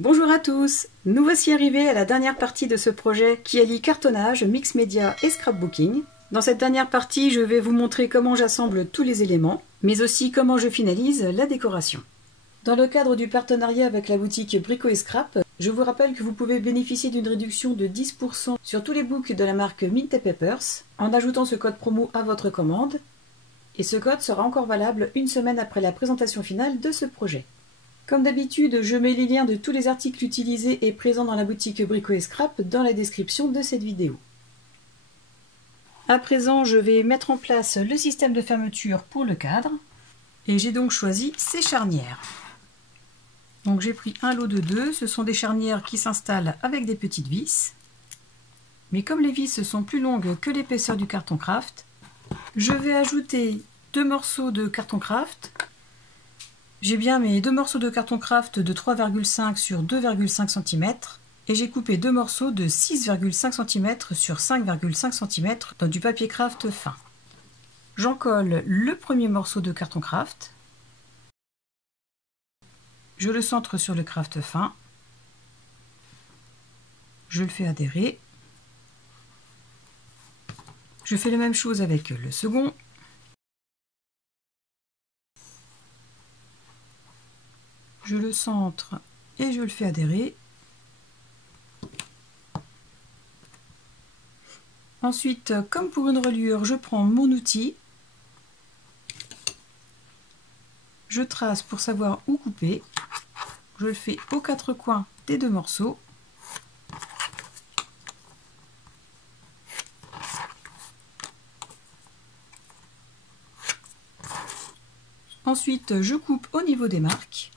Bonjour à tous, nous voici arrivés à la dernière partie de ce projet qui allie cartonnage, mix média et scrapbooking. Dans cette dernière partie, je vais vous montrer comment j'assemble tous les éléments, mais aussi comment je finalise la décoration. Dans le cadre du partenariat avec la boutique Brico et Scrap, je vous rappelle que vous pouvez bénéficier d'une réduction de 10% sur tous les books de la marque Mint & Papers en ajoutant ce code promo à votre commande. Et ce code sera encore valable une semaine après la présentation finale de ce projet. Comme d'habitude, je mets les liens de tous les articles utilisés et présents dans la boutique Brico et Scrap dans la description de cette vidéo. À présent, je vais mettre en place le système de fermeture pour le cadre. Et j'ai donc choisi ces charnières. Donc j'ai pris un lot de 2, ce sont des charnières qui s'installent avec des petites vis. Mais comme les vis sont plus longues que l'épaisseur du carton craft, je vais ajouter 2 morceaux de carton craft. J'ai bien mes 2 morceaux de carton craft de 3,5 sur 2,5 cm et j'ai coupé 2 morceaux de 6,5 cm sur 5,5 cm dans du papier craft fin. J'en colle le premier morceau de carton craft. Je le centre sur le craft fin. Je le fais adhérer. Je fais la même chose avec le second. Je le centre et je le fais adhérer. Ensuite, comme pour une reliure, je prends mon outil. Je trace pour savoir où couper. Je le fais aux 4 coins des 2 morceaux. Ensuite, je coupe au niveau des marques.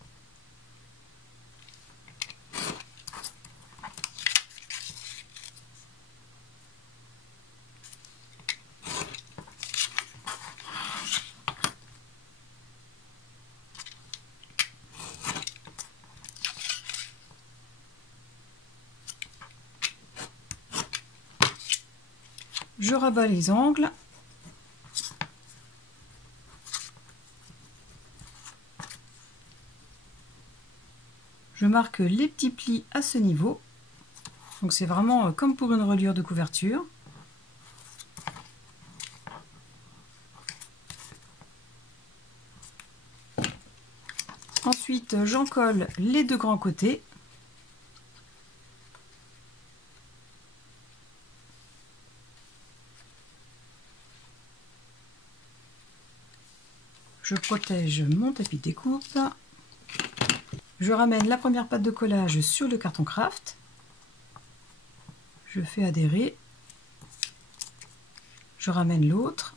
Je rabats les angles. Je marque les petits plis à ce niveau. Donc c'est vraiment comme pour une reliure de couverture. Ensuite, j'en colle les 2 grands côtés. Je protège mon tapis de découpe. Je ramène la première pâte de collage sur le carton craft. Je fais adhérer. Je ramène l'autre.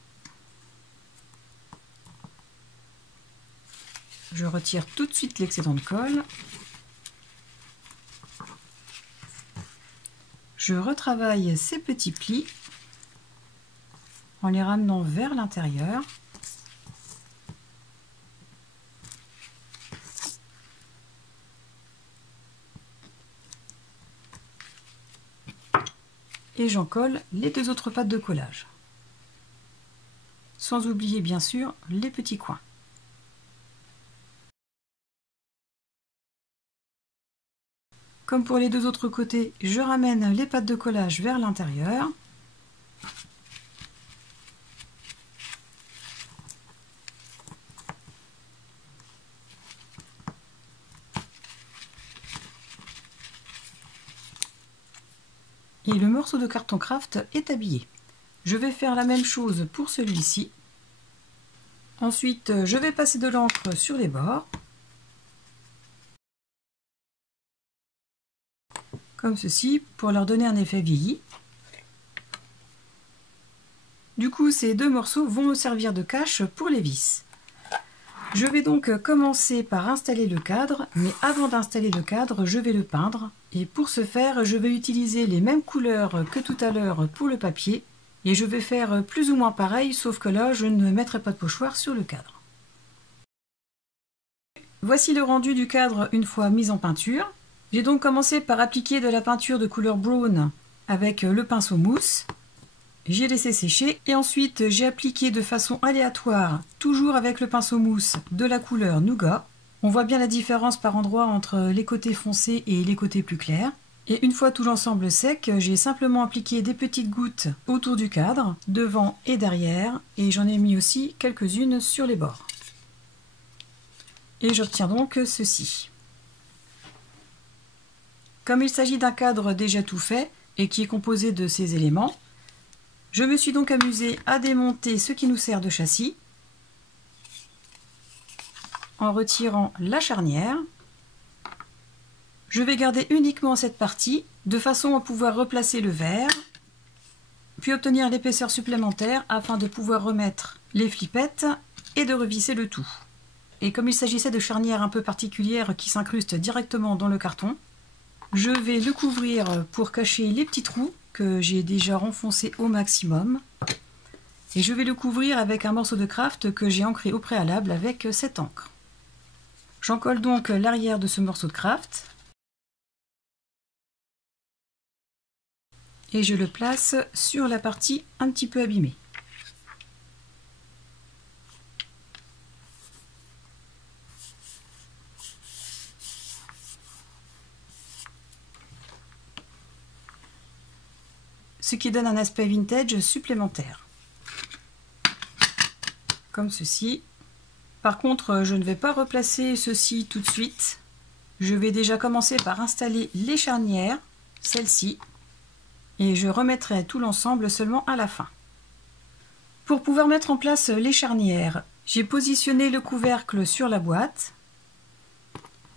Je retire tout de suite l'excédent de colle. Je retravaille ces petits plis en les ramenant vers l'intérieur. Et j'en colle les 2 autres pattes de collage. Sans oublier bien sûr les petits coins. Comme pour les 2 autres côtés, je ramène les pattes de collage vers l'intérieur. Et le morceau de carton craft est habillé. Je vais faire la même chose pour celui-ci. Ensuite, je vais passer de l'encre sur les bords. Comme ceci, pour leur donner un effet vieilli. Du coup, ces 2 morceaux vont me servir de cache pour les vis. Je vais donc commencer par installer le cadre, mais avant d'installer le cadre, je vais le peindre. Et pour ce faire, je vais utiliser les mêmes couleurs que tout à l'heure pour le papier. Et je vais faire plus ou moins pareil, sauf que là, je ne mettrai pas de pochoir sur le cadre. Voici le rendu du cadre une fois mis en peinture. J'ai donc commencé par appliquer de la peinture de couleur brown avec le pinceau mousse. J'ai laissé sécher et ensuite j'ai appliqué de façon aléatoire, toujours avec le pinceau mousse, de la couleur nougat. On voit bien la différence par endroits entre les côtés foncés et les côtés plus clairs. Et une fois tout l'ensemble sec, j'ai simplement appliqué des petites gouttes autour du cadre, devant et derrière, et j'en ai mis aussi quelques-unes sur les bords. Et j'obtiens donc ceci. Comme il s'agit d'un cadre déjà tout fait et qui est composé de ces éléments, je me suis donc amusée à démonter ce qui nous sert de châssis en retirant la charnière. Je vais garder uniquement cette partie de façon à pouvoir replacer le verre, puis obtenir l'épaisseur supplémentaire afin de pouvoir remettre les flippettes et de revisser le tout. Et comme il s'agissait de charnières un peu particulières qui s'incrustent directement dans le carton, je vais le couvrir pour cacher les petits trous que j'ai déjà renfoncés au maximum. Et je vais le couvrir avec un morceau de craft que j'ai ancré au préalable avec cette encre. J'encolle donc l'arrière de ce morceau de craft et je le place sur la partie un petit peu abîmée. Ce qui donne un aspect vintage supplémentaire. Comme ceci. Par contre, je ne vais pas replacer ceci tout de suite. Je vais déjà commencer par installer les charnières, celle-ci, et je remettrai tout l'ensemble seulement à la fin. Pour pouvoir mettre en place les charnières, j'ai positionné le couvercle sur la boîte.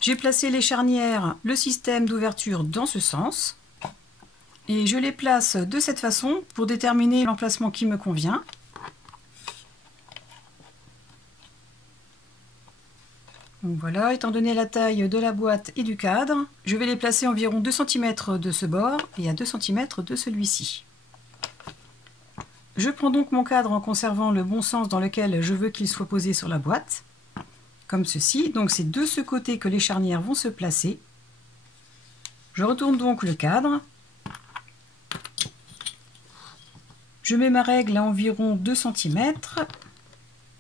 J'ai placé les charnières, le système d'ouverture dans ce sens. Et je les place de cette façon pour déterminer l'emplacement qui me convient. Donc voilà, étant donné la taille de la boîte et du cadre, je vais les placer environ 2 cm de ce bord et à 2 cm de celui-ci. Je prends donc mon cadre en conservant le bon sens dans lequel je veux qu'il soit posé sur la boîte, comme ceci. Donc c'est de ce côté que les charnières vont se placer. Je retourne donc le cadre. Je mets ma règle à environ 2 cm.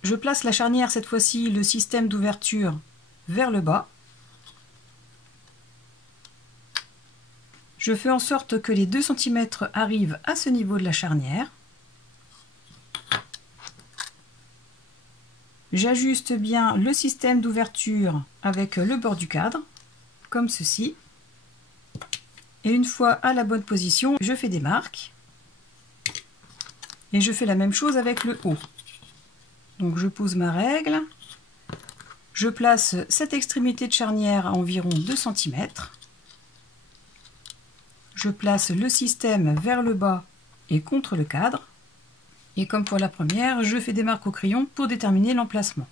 Je place la charnière, cette fois-ci, le système d'ouverture vers le bas. Je fais en sorte que les 2 cm arrivent à ce niveau de la charnière. J'ajuste bien le système d'ouverture avec le bord du cadre, comme ceci. Et une fois à la bonne position, je fais des marques. Et je fais la même chose avec le haut. Donc je pose ma règle. Je place cette extrémité de charnière à environ 2 cm. Je place le système vers le bas et contre le cadre. Et comme pour la première, je fais des marques au crayon pour déterminer l'emplacement.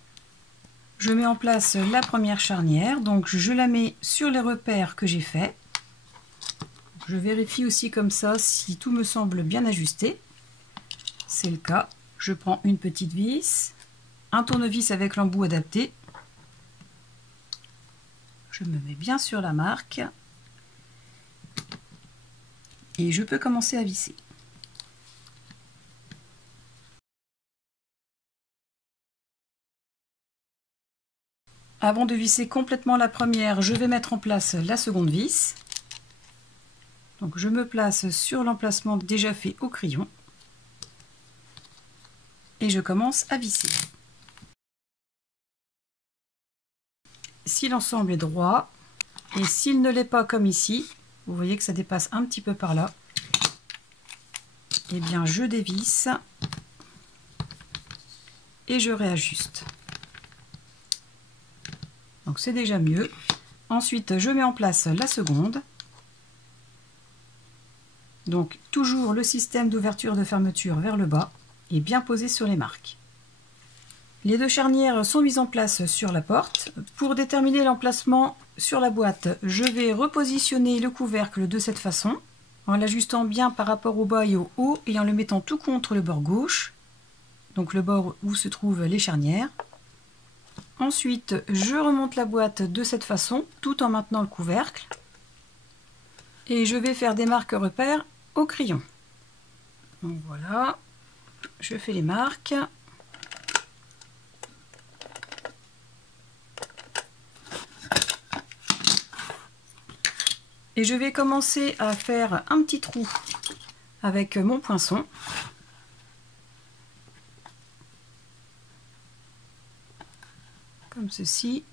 Je mets en place la première charnière, donc je la mets sur les repères que j'ai faits. Je vérifie aussi comme ça si tout me semble bien ajusté. C'est le cas. Je prends une petite vis, un tournevis avec l'embout adapté. Je me mets bien sur la marque et je peux commencer à visser. Avant de visser complètement la première, je vais mettre en place la seconde vis. Donc je me place sur l'emplacement déjà fait au crayon et je commence à visser. Si l'ensemble est droit et s'il ne l'est pas comme ici, vous voyez que ça dépasse un petit peu par là, et bien je dévisse et je réajuste. Donc c'est déjà mieux. Ensuite je mets en place la seconde. Donc toujours le système d'ouverture de fermeture vers le bas et bien posé sur les marques. Les 2 charnières sont mises en place sur la porte. Pour déterminer l'emplacement sur la boîte, je vais repositionner le couvercle de cette façon, en l'ajustant bien par rapport au bas et au haut et en le mettant tout contre le bord gauche, donc le bord où se trouvent les charnières. Ensuite, je remonte la boîte de cette façon, tout en maintenant le couvercle. Et je vais faire des marques repères au crayon. Donc voilà, je fais les marques. Et je vais commencer à faire un petit trou avec mon poinçon. Comme ceci.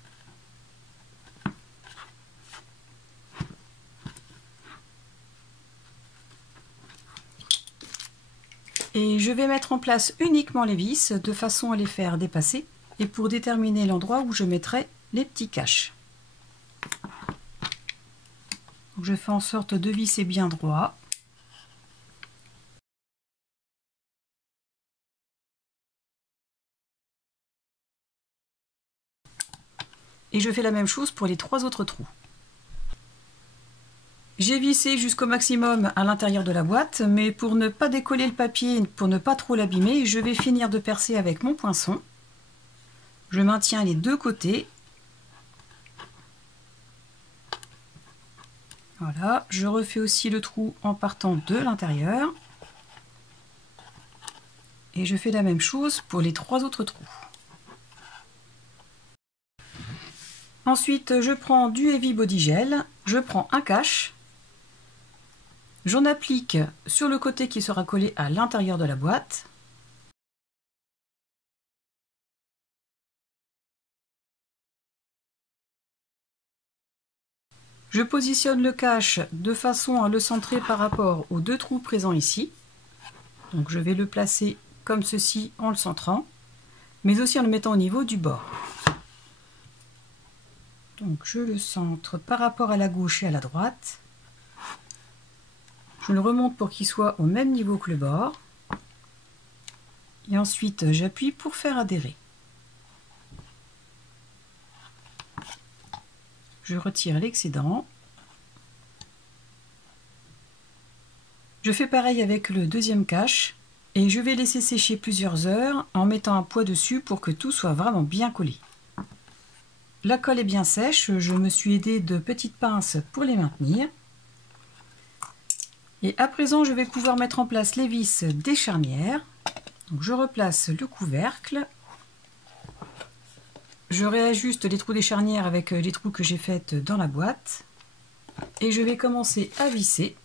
Et je vais mettre en place uniquement les vis de façon à les faire dépasser et pour déterminer l'endroit où je mettrai les petits caches. Donc je fais en sorte de visser bien droit. Et je fais la même chose pour les 3 autres trous. J'ai vissé jusqu'au maximum à l'intérieur de la boîte, mais pour ne pas décoller le papier, pour ne pas trop l'abîmer, je vais finir de percer avec mon poinçon. Je maintiens les 2 côtés. Voilà, je refais aussi le trou en partant de l'intérieur. Et je fais la même chose pour les 3 autres trous. Ensuite, je prends du Heavy Body Gel, je prends un cache. J'en applique sur le côté qui sera collé à l'intérieur de la boîte. Je positionne le cache de façon à le centrer par rapport aux 2 trous présents ici. Donc je vais le placer comme ceci en le centrant, mais aussi en le mettant au niveau du bord. Donc je le centre par rapport à la gauche et à la droite. Je le remonte pour qu'il soit au même niveau que le bord. Et ensuite, j'appuie pour faire adhérer. Je retire l'excédent. Je fais pareil avec le deuxième cache. Et je vais laisser sécher plusieurs heures en mettant un poids dessus pour que tout soit vraiment bien collé. La colle est bien sèche. Je me suis aidée de petites pinces pour les maintenir. Et à présent, je vais pouvoir mettre en place les vis des charnières. Donc, je replace le couvercle. Je réajuste les trous des charnières avec les trous que j'ai faits dans la boîte. Et je vais commencer à visser.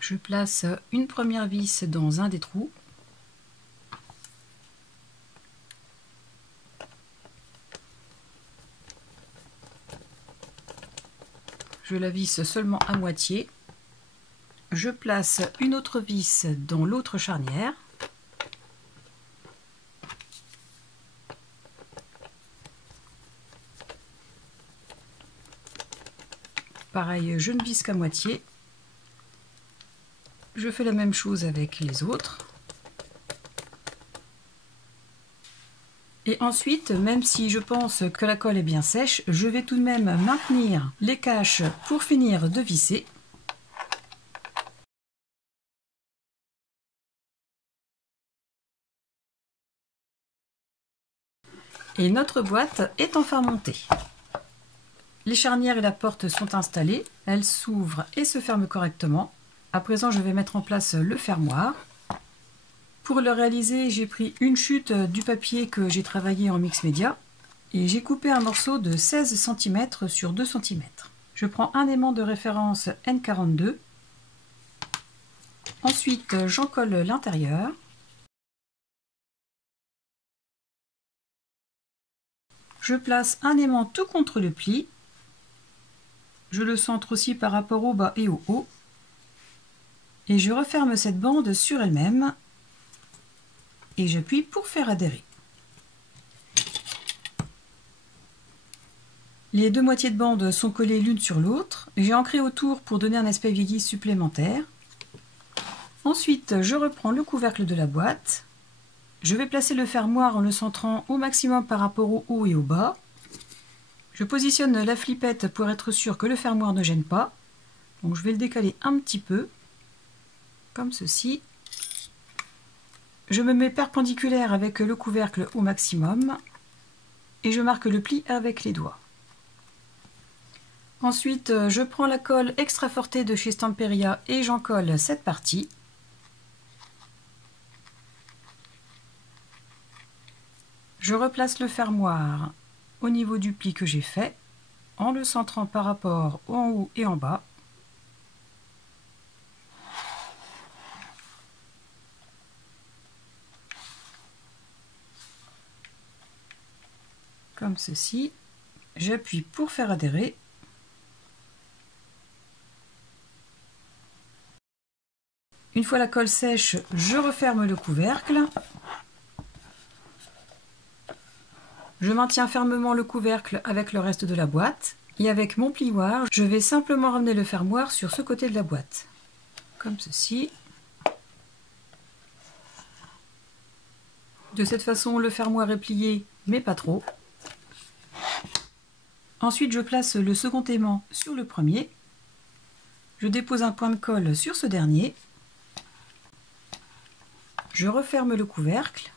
Je place une première vis dans un des trous. Je la visse seulement à moitié. Je place une autre vis dans l'autre charnière. Pareil, je ne visse qu'à moitié. Je fais la même chose avec les autres. Et ensuite, même si je pense que la colle est bien sèche, je vais tout de même maintenir les caches pour finir de visser. Et notre boîte est enfin montée. Les charnières et la porte sont installées, elles s'ouvrent et se ferment correctement. À présent, je vais mettre en place le fermoir. Pour le réaliser, j'ai pris une chute du papier que j'ai travaillé en mix média et j'ai coupé un morceau de 16 cm sur 2 cm. Je prends un aimant de référence N42. Ensuite, j'en colle l'intérieur. Je place un aimant tout contre le pli. Je le centre aussi par rapport au bas et au haut. Et je referme cette bande sur elle-même. Et j'appuie pour faire adhérer. Les 2 moitiés de bande sont collées l'une sur l'autre. J'ai ancré autour pour donner un aspect vieilli supplémentaire. Ensuite, je reprends le couvercle de la boîte. Je vais placer le fermoir en le centrant au maximum par rapport au haut et au bas. Je positionne la flippette pour être sûr que le fermoir ne gêne pas. Donc je vais le décaler un petit peu, comme ceci. Je me mets perpendiculaire avec le couvercle au maximum et je marque le pli avec les doigts. Ensuite, je prends la colle Extra Forte de chez Stamperia et j'en colle cette partie. Je replace le fermoir au niveau du pli que j'ai fait, en le centrant par rapport en haut et en bas. comme ceci. J'appuie pour faire adhérer. Une fois la colle sèche, je referme le couvercle. Je maintiens fermement le couvercle avec le reste de la boîte. Et avec mon plioir, je vais simplement ramener le fermoir sur ce côté de la boîte. Comme ceci. De cette façon, le fermoir est plié, mais pas trop. Ensuite, je place le second aimant sur le premier. Je dépose un point de colle sur ce dernier. Je referme le couvercle.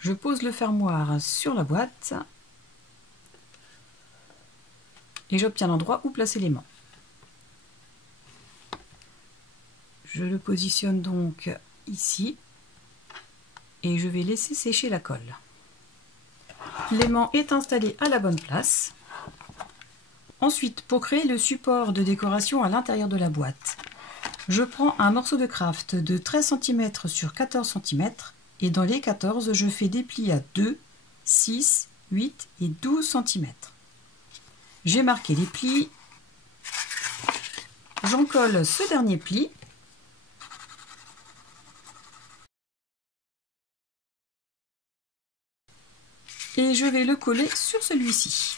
Je pose le fermoir sur la boîte. Et j'obtiens l'endroit où placer l'aimant. Je le positionne donc ici. Et je vais laisser sécher la colle. L'aimant est installé à la bonne place. Ensuite, pour créer le support de décoration à l'intérieur de la boîte, je prends un morceau de craft de 13 cm sur 14 cm et dans les 14, je fais des plis à 2, 6, 8 et 12 cm. J'ai marqué les plis. J'en colle ce dernier pli. Et je vais le coller sur celui-ci.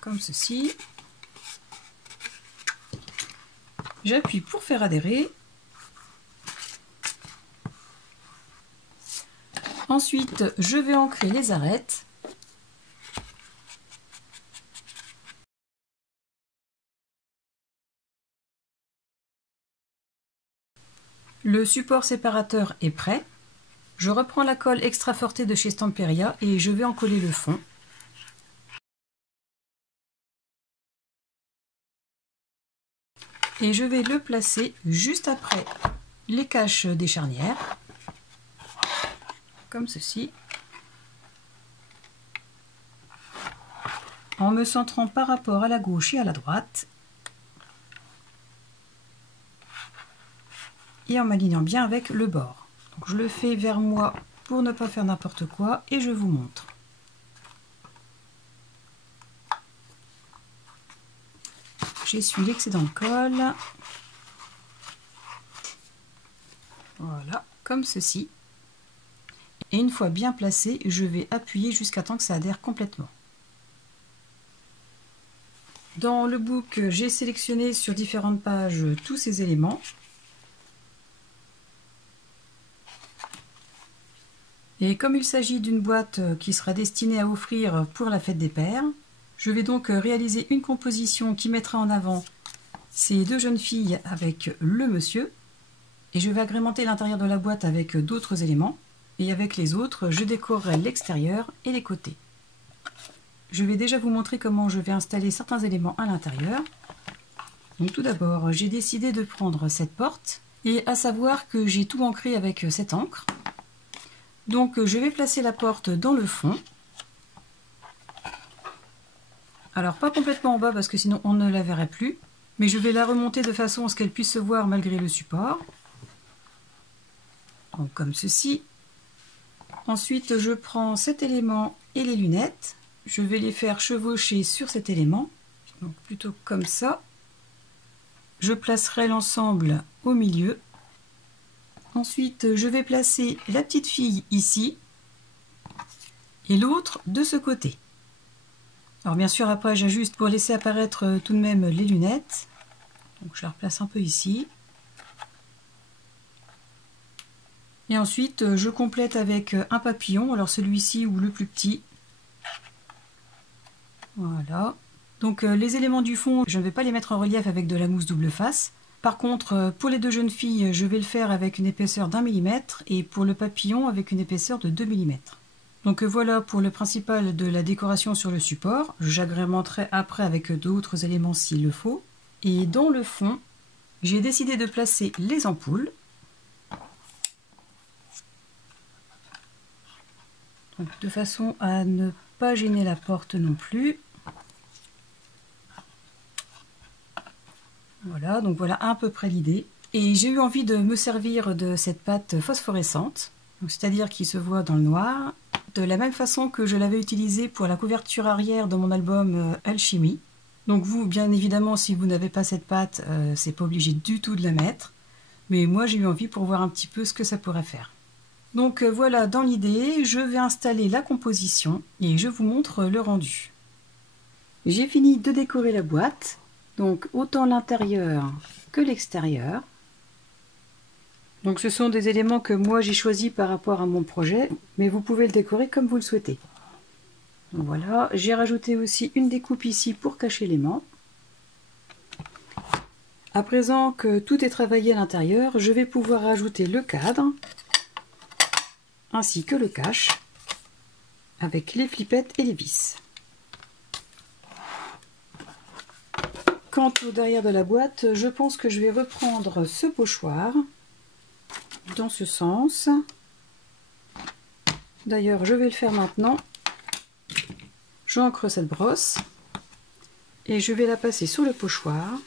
Comme ceci. J'appuie pour faire adhérer. Ensuite, je vais ancrer les arêtes. Le support séparateur est prêt. Je reprends la colle extra forte de chez Stamperia et je vais en coller le fond. Et je vais le placer juste après les caches des charnières, comme ceci, en me centrant par rapport à la gauche et à la droite, et en m'alignant bien avec le bord. Donc je le fais vers moi pour ne pas faire n'importe quoi et je vous montre. J'essuie l'excédent de colle. Voilà, comme ceci. Et une fois bien placé, je vais appuyer jusqu'à temps que ça adhère complètement. Dans le book, j'ai sélectionné sur différentes pages tous ces éléments. Et comme il s'agit d'une boîte qui sera destinée à offrir pour la fête des pères, je vais donc réaliser une composition qui mettra en avant ces deux jeunes filles avec le monsieur. Et je vais agrémenter l'intérieur de la boîte avec d'autres éléments. Et avec les autres, je décorerai l'extérieur et les côtés. Je vais déjà vous montrer comment je vais installer certains éléments à l'intérieur. Donc tout d'abord, j'ai décidé de prendre cette porte. Et à savoir que j'ai tout ancré avec cette encre. Donc je vais placer la porte dans le fond. Alors pas complètement en bas parce que sinon on ne la verrait plus. Mais je vais la remonter de façon à ce qu'elle puisse se voir malgré le support. Donc comme ceci. Ensuite je prends cet élément et les lunettes. Je vais les faire chevaucher sur cet élément. Donc plutôt comme ça. Je placerai l'ensemble au milieu. Ensuite je vais placer la petite fille ici. Et l'autre de ce côté. Alors bien sûr après j'ajuste pour laisser apparaître tout de même les lunettes. Donc je la replace un peu ici. Et ensuite je complète avec un papillon, alors celui-ci ou le plus petit. Voilà. Donc les éléments du fond, je ne vais pas les mettre en relief avec de la mousse double face. Par contre pour les deux jeunes filles, je vais le faire avec une épaisseur d'1 mm et pour le papillon avec une épaisseur de 2 mm. Donc voilà pour le principal de la décoration sur le support. J'agrémenterai après avec d'autres éléments s'il le faut. Et dans le fond, j'ai décidé de placer les ampoules. Donc, de façon à ne pas gêner la porte non plus. Voilà, donc voilà à peu près l'idée. Et j'ai eu envie de me servir de cette pâte phosphorescente, c'est-à-dire qui se voit dans le noir, de la même façon que je l'avais utilisée pour la couverture arrière de mon album Alchimie. Donc vous, bien évidemment, si vous n'avez pas cette pâte, c'est pas obligé du tout de la mettre. Mais moi, j'ai eu envie pour voir un petit peu ce que ça pourrait faire. Donc voilà, dans l'idée, je vais installer la composition et je vous montre le rendu. J'ai fini de décorer la boîte, donc autant l'intérieur que l'extérieur. Donc ce sont des éléments que moi j'ai choisis par rapport à mon projet, mais vous pouvez le décorer comme vous le souhaitez. Donc voilà, j'ai rajouté aussi une découpe ici pour cacher l'aimant. À présent que tout est travaillé à l'intérieur, je vais pouvoir rajouter le cadre, ainsi que le cache, avec les flippettes et les vis. Quant au derrière de la boîte, je pense que je vais reprendre ce pochoir dans ce sens. D'ailleurs, je vais le faire maintenant. J'ancre cette brosse et je vais la passer sur le pochoir.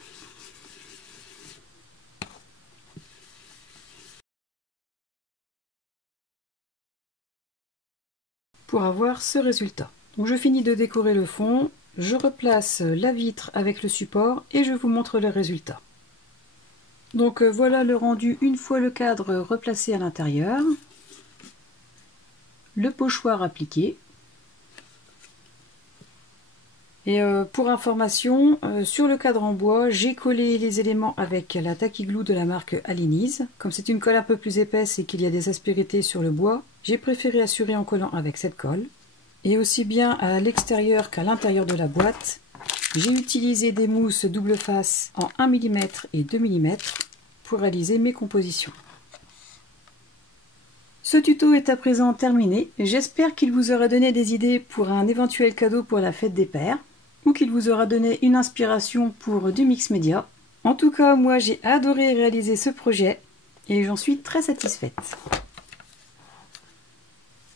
Pour avoir ce résultat. Donc je finis de décorer le fond, je replace la vitre avec le support et je vous montre le résultat. Donc voilà le rendu une fois le cadre replacé à l'intérieur, le pochoir appliqué. Et pour information, sur le cadre en bois, j'ai collé les éléments avec la Tacky Glue de la marque Alinise. Comme c'est une colle un peu plus épaisse et qu'il y a des aspérités sur le bois, j'ai préféré assurer en collant avec cette colle. Et aussi bien à l'extérieur qu'à l'intérieur de la boîte, j'ai utilisé des mousses double face en 1 mm et 2 mm pour réaliser mes compositions. Ce tuto est à présent terminé. J'espère qu'il vous aura donné des idées pour un éventuel cadeau pour la fête des pères, ou qu'il vous aura donné une inspiration pour du mix média. En tout cas, moi j'ai adoré réaliser ce projet et j'en suis très satisfaite.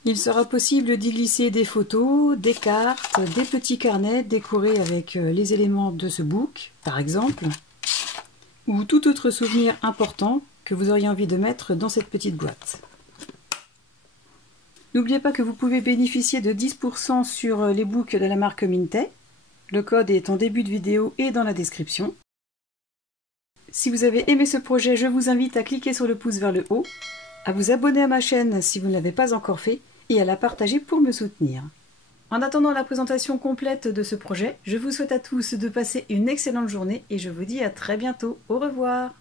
Il sera possible d'y glisser des photos, des cartes, des petits carnets décorés avec les éléments de ce book, par exemple, ou tout autre souvenir important que vous auriez envie de mettre dans cette petite boîte. N'oubliez pas que vous pouvez bénéficier de 10% sur les books de la marque Mintay. Le code est en début de vidéo et dans la description. Si vous avez aimé ce projet, je vous invite à cliquer sur le pouce vers le haut, à vous abonner à ma chaîne si vous ne l'avez pas encore fait, et à la partager pour me soutenir. En attendant la présentation complète de ce projet, je vous souhaite à tous de passer une excellente journée et je vous dis à très bientôt. Au revoir!